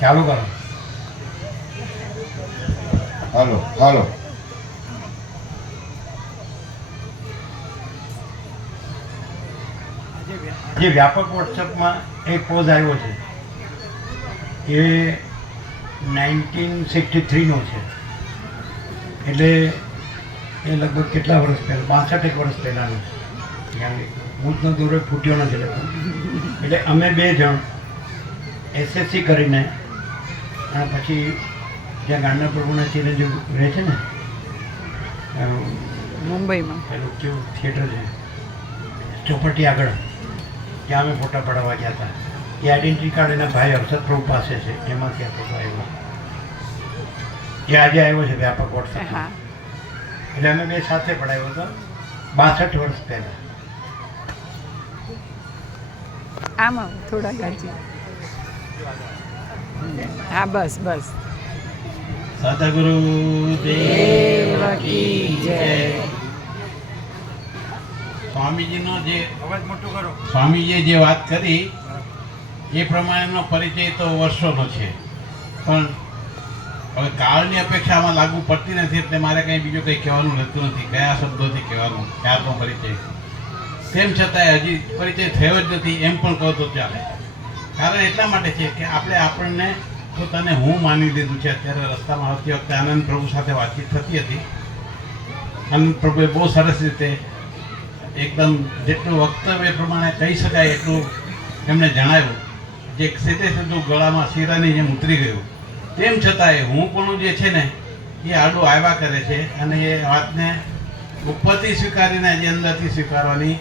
ચાલુ કરો. હાલો હાલો. જે વ્યાપક વોટ્સઅપમાં એક પોઝ આવ્યો છે એ નાઇન્ટીન સિક્સટી થ્રીનો છે. એટલે એ લગભગ કેટલા વર્ષ પહેલાં? બાસઠ એક વર્ષ પહેલાંનો ભૂતનો દોરો ફૂટ્યો નથી એટલે અમે બે જણ એસએસસી કરીને અને પછી જ્યાં ગાંડા પ્રભુના ચિરંજીવ રહે છે ને મુંબઈમાં. પેલું કેવું થિયેટર છે ચોપટી આગળ ત્યાં અમે ફોટા પડાવવા ગયા હતા. એ આઈડેન્ટિટી કાર્ડ એના ભાઈ હર્ષદ પ્રભુ પાસે છે એમાંથી આ ફોટો આવ્યો. એ આજે આવ્યો છે વ્યાપક વોટ્સએપ એટલે અમે બે સાથે પડાવ્યો હતો બાસઠ વર્ષ પહેલાં. આમાં થોડા ગાજી. હા બસ બસ. સદગુરુ દેવ કી જય. સ્વામીજીનો જે અવાજ મોટું કરો. સ્વામીજીએ જે વાત કરી એ પ્રમાણેનો પરિચય તો વર્ષોનો છે. પણ હવે કાળની અપેક્ષામાં લાગુ પડતી નથી એટલે મારે કંઈ બીજું કંઈ કહેવાનું રહેતું નથી. કયા શબ્દોથી કહેવાનું? ક્યારનો પરિચય તેમ છતાંય હજી પરિચય થયો જ નથી એમ પણ કહો તો ચાલે. કારણ એટલા માટે છે કે આપણે આપણને પોતાને હું માની લીધું છે, અત્યારે રસ્તામાં આવતી વખતે આનંદ પ્રભુ સાથે વાતચીત થતી હતી. આનંદ પ્રભુએ બહુ સરસ રીતે એકદમ જેટલું વક્તવ્ય પ્રમાણે કહી શકાય એટલું એમણે જણાવ્યું. જે સીધે સીધું ગળામાં શીરાની જેમ ઉતરી ગયું. તેમ છતાંય હું પણ જે છે ને, એ આડું આવ્યા કરે છે અને એ વાતને ઉપરથી સ્વીકારીને જે અંદરથી સ્વીકારવાની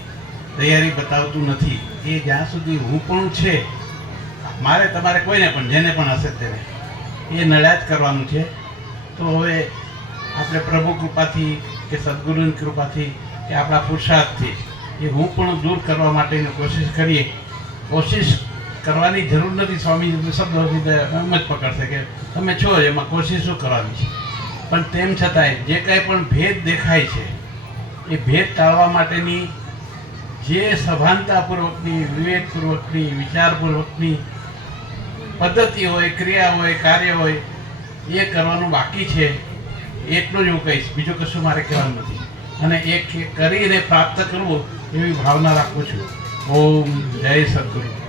તૈયારી બતાવતું નથી. એ જ્યાં સુધી હું પણ છે મારે તમારે કોઈને પણ, જેને પણ હશે તેને એ નડ્યા જ કરવાનું છે. તો હવે આપણે પ્રભુ કૃપાથી કે સદગુરુની કૃપાથી કે આપણા પુરુષાર્થથી એ હું પણ દૂર કરવા માટેની કોશિશ કરીએ. કોશિશ કરવાની જરૂર નથી સ્વામી શબ્દોથી એમ જ પકડશે કે તમે છો, એમાં કોશિશ શું કરવાની છે? પણ તેમ છતાંય જે કાંઈ પણ ભેદ દેખાય છે, એ ભેદ ટાળવા માટેની જે સભાનતાપૂર્વકની, વિવેકપૂર્વકની, વિચારપૂર્વકની પદ્ધતિ હોય, ક્રિયા હોય, કાર્ય હોય, એ કરવાનું બાકી છે. એટલું જ હું કહીશ, બીજું કશું મારે કહેવાનું નથી. અને એ કરીને પ્રાપ્ત કરવું એવી ભાવના રાખું છું. ઓમ જય સદગુરુ.